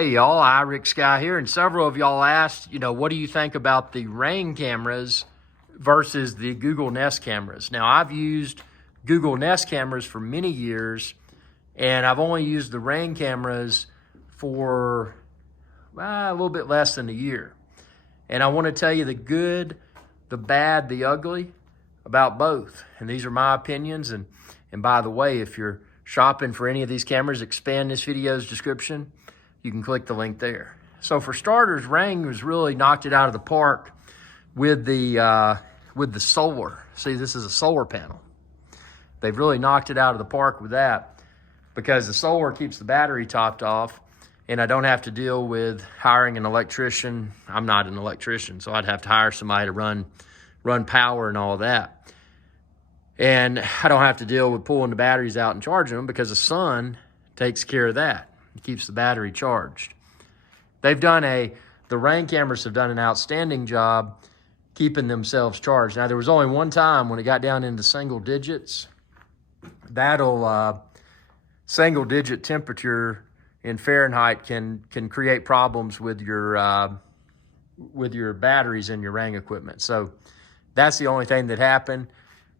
Hey y'all, Rick Sky here, and several of y'all asked, what do you think about the Ring cameras versus the Google Nest cameras? Now, I've used Google Nest cameras for many years, and I've only used the Ring cameras for a little bit less than a year. And I want to tell you the good, the bad, the ugly about both. And these are my opinions. And by the way, if you're shopping for any of these cameras, expand this video's description. You can click the link there. So for starters, Ring has really knocked it out of the park with the solar. See, this is a solar panel. They've really knocked it out of the park with that because the solar keeps the battery topped off, and I don't have to deal with hiring an electrician. I'm not an electrician, so I'd have to hire somebody to run power and all of that. And I don't have to deal with pulling the batteries out and charging them because the sun takes care of that. It keeps the battery charged. The Ring cameras have done an outstanding job keeping themselves charged. Now, there was only one time when it got down into single digits. Single digit temperature in Fahrenheit can create problems with your batteries in your Ring equipment. So that's the only thing that happened.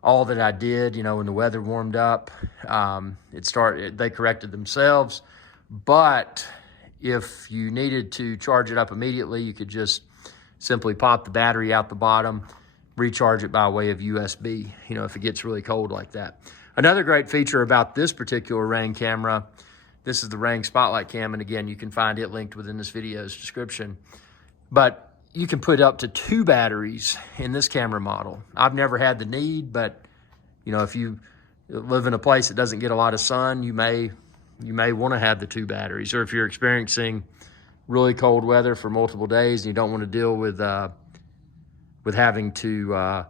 All that I did, when the weather warmed up, they corrected themselves. But if you needed to charge it up immediately, you could just simply pop the battery out the bottom, recharge it by way of USB, if it gets really cold like that. Another great feature about this particular Ring camera, this is the Ring Spotlight Cam, and again, you can find it linked within this video's description. But you can put up to 2 batteries in this camera model. I've never had the need, but if you live in a place that doesn't get a lot of sun, you may want to have the 2 batteries. Or if you're experiencing really cold weather for multiple days and you don't want to deal with having to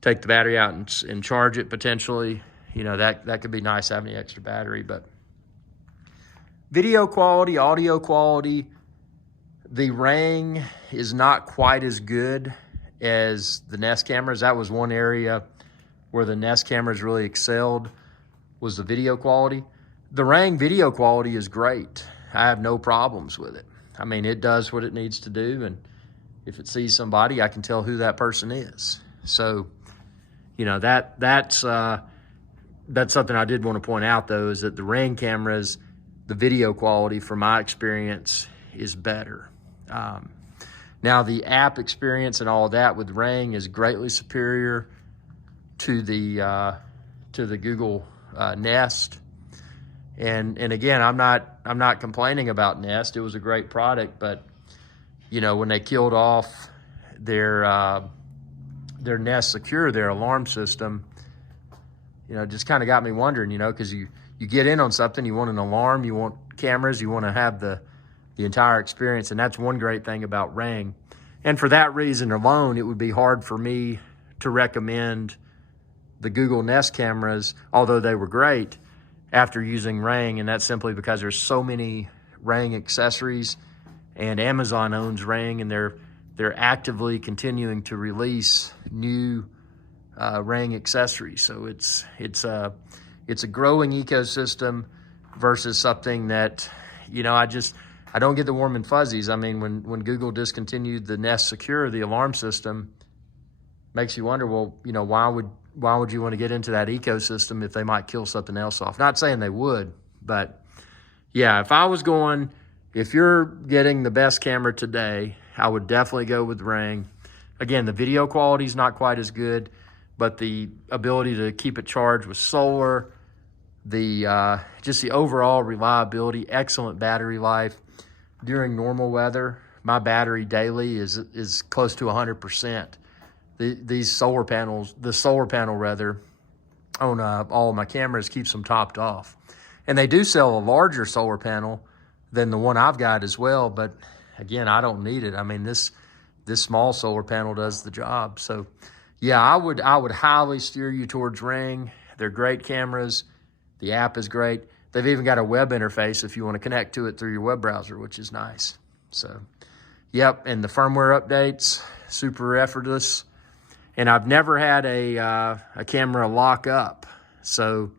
take the battery out and charge it potentially, that could be nice having the extra battery. But video quality, audio quality, the Ring is not quite as good as the Nest cameras. That was one area where the Nest cameras really excelled, was the video quality. The Ring video quality is great. I have no problems with it. I mean, it does what it needs to do, and if it sees somebody, I can tell who that person is. So, that's something I did want to point out, though, is that the Ring cameras, the video quality, from my experience, is better. Now, the app experience and all of that with Ring is greatly superior to the Google Nest. And again, I'm not complaining about Nest. It was a great product, but when they killed off their Nest Secure, their alarm system, it just kind of got me wondering, because you get in on something, you want an alarm, you want cameras, you want to have the entire experience, and that's one great thing about Ring. And for that reason alone, it would be hard for me to recommend the Google Nest cameras, although they were great, after using Ring, and that's simply because there's so many Ring accessories, and Amazon owns Ring, and they're actively continuing to release new Ring accessories. So it's a growing ecosystem versus something that I don't get the warm and fuzzies. I mean, when Google discontinued the Nest Secure, the alarm system, makes you wonder, well, why would you want to get into that ecosystem if they might kill something else off? Not saying they would, but yeah, if you're getting the best camera today, I would definitely go with Ring. Again, the video quality is not quite as good, but the ability to keep it charged with solar, just the overall reliability, excellent battery life. During normal weather, my battery daily is close to 100%. The solar panel on all of my cameras keeps them topped off. And they do sell a larger solar panel than the one I've got as well, but again, I don't need it. I mean, this small solar panel does the job. So yeah, I would highly steer you towards Ring. They're great cameras. The app is great. They've even got a web interface if you want to connect to it through your web browser, which is nice. So, yep, and the firmware updates, super effortless. And I've never had a camera lock up. So,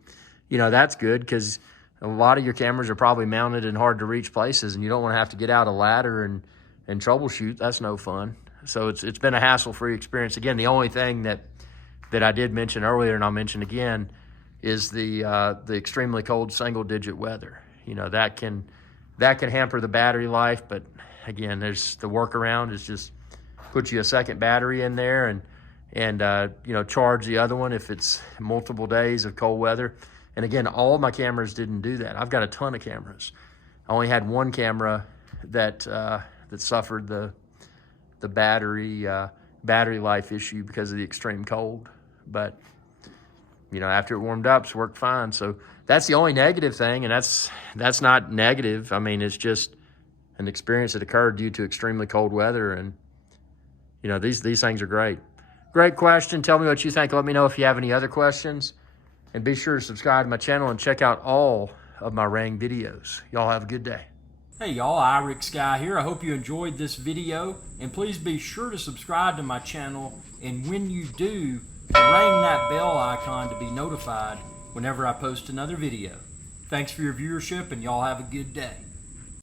that's good because a lot of your cameras are probably mounted in hard to reach places, and you don't want to have to get out a ladder and troubleshoot. That's no fun. So it's been a hassle-free experience. Again, the only thing that I did mention earlier, and I'll mention again, is the extremely cold single-digit weather. You know, that can hamper the battery life, but again, there's the workaround is just put you a second battery in there and you know, charge the other one if it's multiple days of cold weather. And again, all my cameras didn't do that. I've got a ton of cameras. I only had one camera that suffered the battery life issue because of the extreme cold. But you know, after it warmed up, it's worked fine. So that's the only negative thing, and that's not negative. I mean, it's just an experience that occurred due to extremely cold weather, and you know, these things are great. Great question. Tell me what you think. Let me know if you have any other questions. And be sure to subscribe to my channel and check out all of my Rang videos. Y'all have a good day. Hey y'all, iRig Sky here. I hope you enjoyed this video, and please be sure to subscribe to my channel, and when you do, ring that bell icon to be notified whenever I post another video. Thanks for your viewership, and y'all have a good day.